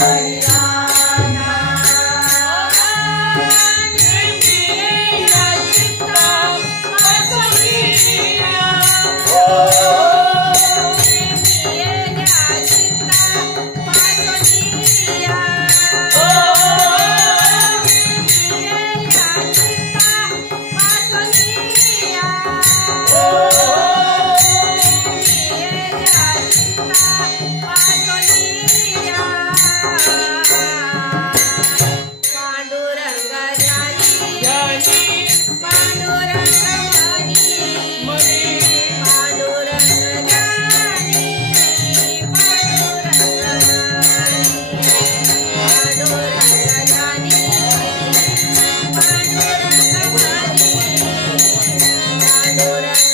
Hare ahora.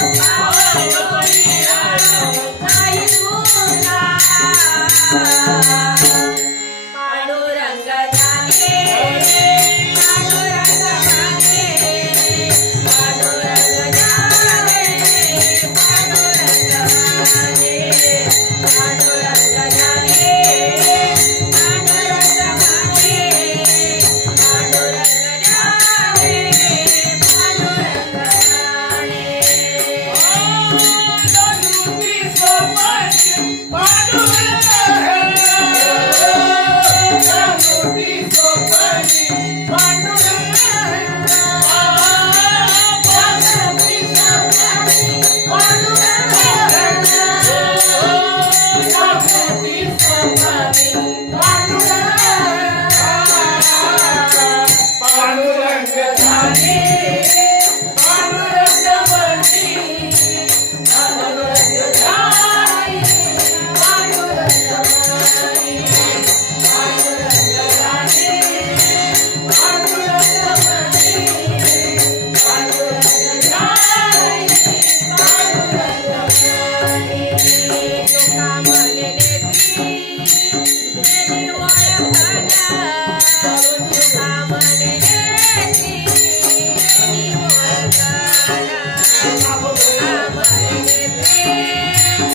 Wow.